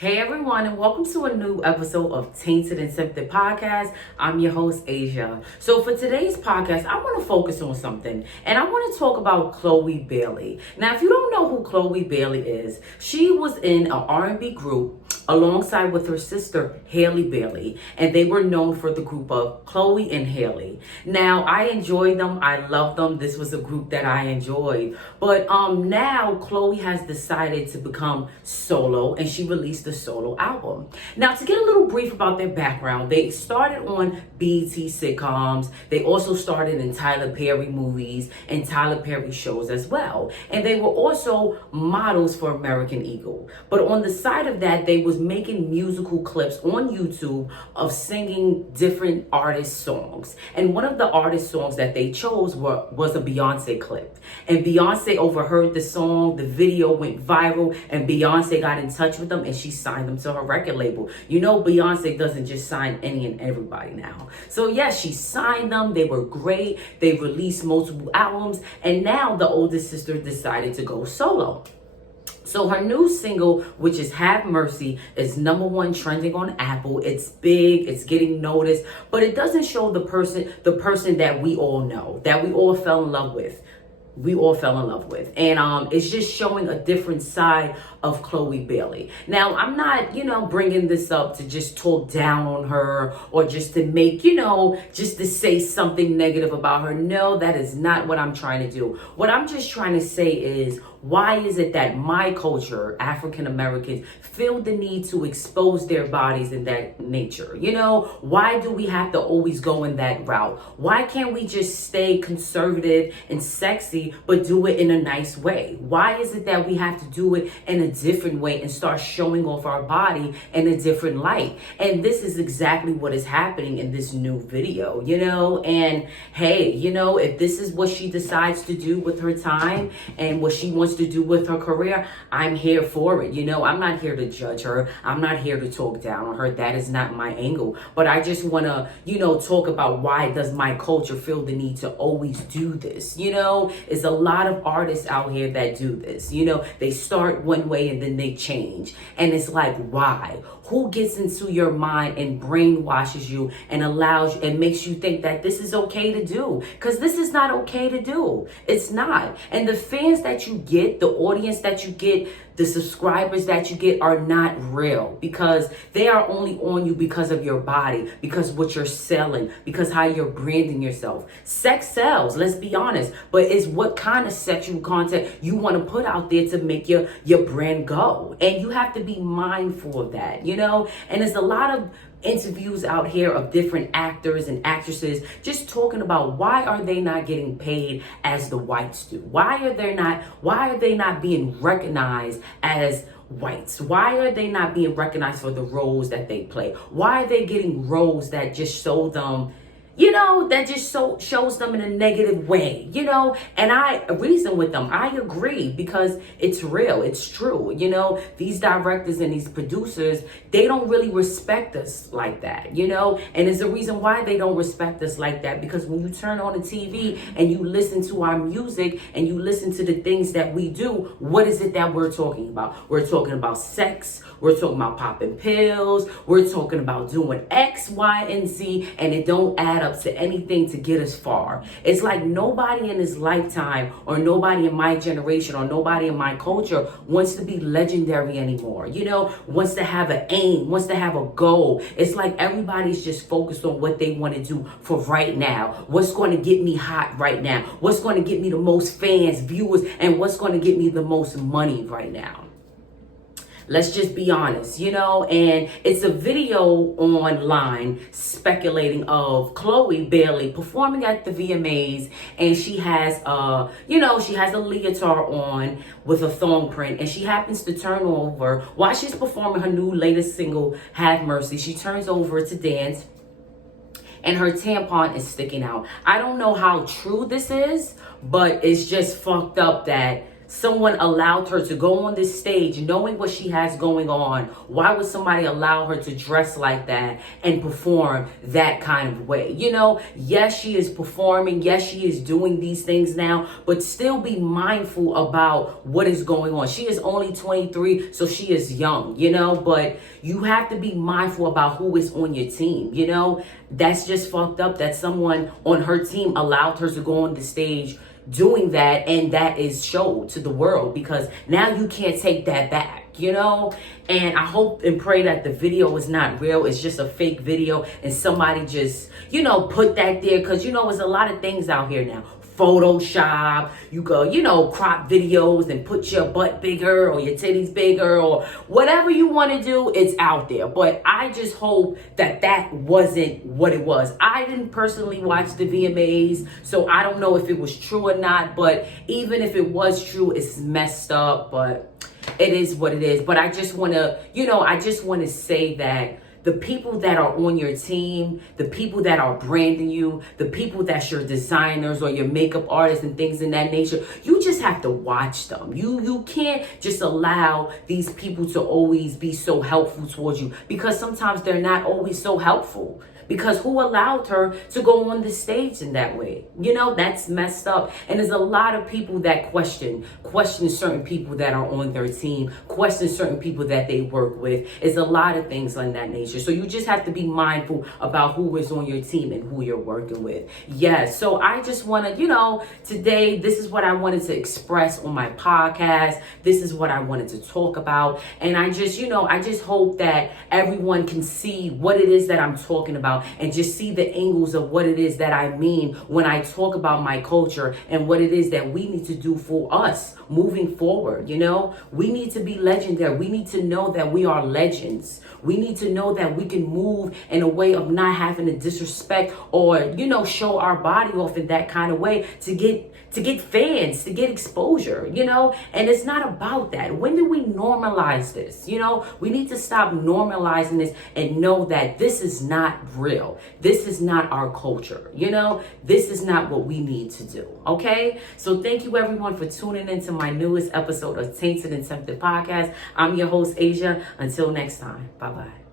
Hey everyone, and welcome to a new episode of Tainted and Simped Podcast. I'm your host, Asia. So for today's podcast, I want to focus on something, and I want to talk about Chloe Bailey. Now, if you don't know who Chloe Bailey is, she was in an R&B group alongside with her sister Halle Bailey, and they were known for the group of Chloe and Halle. Now, I enjoyed them. I loved them. This was a group that I enjoyed. But now Chloe has decided to become solo, and she released a solo album. Now, to get a little brief about their background, they started on BET sitcoms. They also started in Tyler Perry movies and Tyler Perry shows as well. And they were also models for American Eagle. But on the side of that, they was making musical clips on YouTube of singing different artist songs. And one of the artist songs that they chose was a Beyonce clip. And Beyonce overheard the song, the video went viral, and Beyonce got in touch with them and she signed them to her record label. You know, Beyonce doesn't just sign any and everybody now. So yes, she signed them. They were great. They released multiple albums. And now the oldest sister decided to go solo. So her new single, which is Have Mercy, is #1 trending on Apple. It's big, it's getting noticed, but it doesn't show the person that we all know, that we all fell in love with. And it's just showing a different side of Chloe Bailey. Now, I'm not, bringing this up to just talk down on her or just to make, just to say something negative about her. No, that is not what I'm trying to do. What I'm just trying to say is, why is it that my culture, African Americans, feel the need to expose their bodies in that nature? Why do we have to always go in that route? Why can't we just stay conservative and sexy, but do it in a nice way? Why is it that we have to do it in a different way and start showing off our body in a different light? And this is exactly what is happening in this new video, and hey, if this is what she decides to do with her time and what she wants to do with her career, I'm here for it. I'm not here to judge her. I'm not here to talk down on her. That is not my angle. But I just want to, talk about why does my culture feel the need to always do this? There's a lot of artists out here that do this. They start one way and then they change. And it's like, why? Who gets into your mind and brainwashes you and allows you and makes you think that this is okay to do? Because this is not okay to do. It's not. And the fans that you get, the audience that you get, the subscribers that you get are not real, because they are only on you because of your body, because what you're selling, because how you're branding yourself. Sex sells, let's be honest, but it's what kind of sexual content you want to put out there to make your brand go. And you have to be mindful of that, and there's a lot of interviews out here of different actors and actresses just talking about why are they not getting paid as the whites do? Why are they not being recognized as whites? Why are they not being recognized for the roles that they play? Why are they getting roles that just show them, that just shows them in a negative way, and I reason with them. I agree, because it's real. It's true. These directors and these producers, they don't really respect us like that, and there's a reason why they don't respect us like that, because when you turn on the TV and you listen to our music and you listen to the things that we do, what is it that we're talking about? We're talking about sex. We're talking about popping pills. We're talking about doing X, Y, and Z, and it don't add up to anything to get us far. It's like nobody in this lifetime, or nobody in my generation, or nobody in my culture wants to be legendary anymore, wants to have an aim, wants to have a goal. It's like everybody's just focused on what they want to do for right now. What's going to get me hot right now? What's going to get me the most fans, viewers, and what's going to get me the most money right now? Let's just be honest, and it's a video online speculating of Chloe Bailey performing at the VMAs, and she has a leotard on with a thong print, and she happens to turn over while she's performing her new latest single, Have Mercy. She turns over to dance, and her tampon is sticking out. I don't know how true this is, but it's just fucked up that someone allowed her to go on this stage knowing what she has going on? Why would somebody allow her to dress like that and perform that kind of way? You know, yes, she is performing. Yes, she is doing these things now, but still be mindful about what is going on. She is only 23, so she is young, you know, but you have to be mindful about who is on your team. You know, that's just fucked up that someone on her team allowed her to go on the stage doing that, and that is showed to the world, because now you can't take that back, you know. And I hope and pray that the video is not real, it's just a fake video and somebody just, you know, put that there, because you know there's a lot of things out here now. Photoshop, you go, you know, crop videos and put your butt bigger or your titties bigger or whatever you want to do, it's out there. But I just hope that that wasn't what it was. I didn't personally watch the VMAs, so I don't know if it was true or not, but even if it was true, it's messed up, but it is what it is. But I just want to, you know, I just want to say that the people that are on your team, the people that are branding you, the people that's your designers or your makeup artists and things in that nature, you just have to watch them. You can't just allow these people to always be so helpful towards you, because sometimes they're not always so helpful. Because who allowed her to go on the stage in that way? You know, that's messed up. And there's a lot of people that question certain people that are on their team, question certain people that they work with. It's a lot of things like that nature. So you just have to be mindful about who is on your team and who you're working with. Yes. So I just want to, you know, today, this is what I wanted to express on my podcast. This is what I wanted to talk about. And I just, you know, I just hope that everyone can see what it is that I'm talking about, and just see the angles of what it is that I mean when I talk about my culture and what it is that we need to do for us moving forward. You know, we need to be legendary. We need to know that we are legends. We need to know that we can move in a way of not having to disrespect or, you know, show our body off in that kind of way to get fans, to get exposure, you know. And it's not about that. When do we normalize this? You know, we need to stop normalizing this and know that this is not real. This is not our culture. You know, this is not what we need to do. Okay. So thank you everyone for tuning into my newest episode of Tainted and Tempted Podcast. I'm your host, Asia. Until next time. Bye-bye.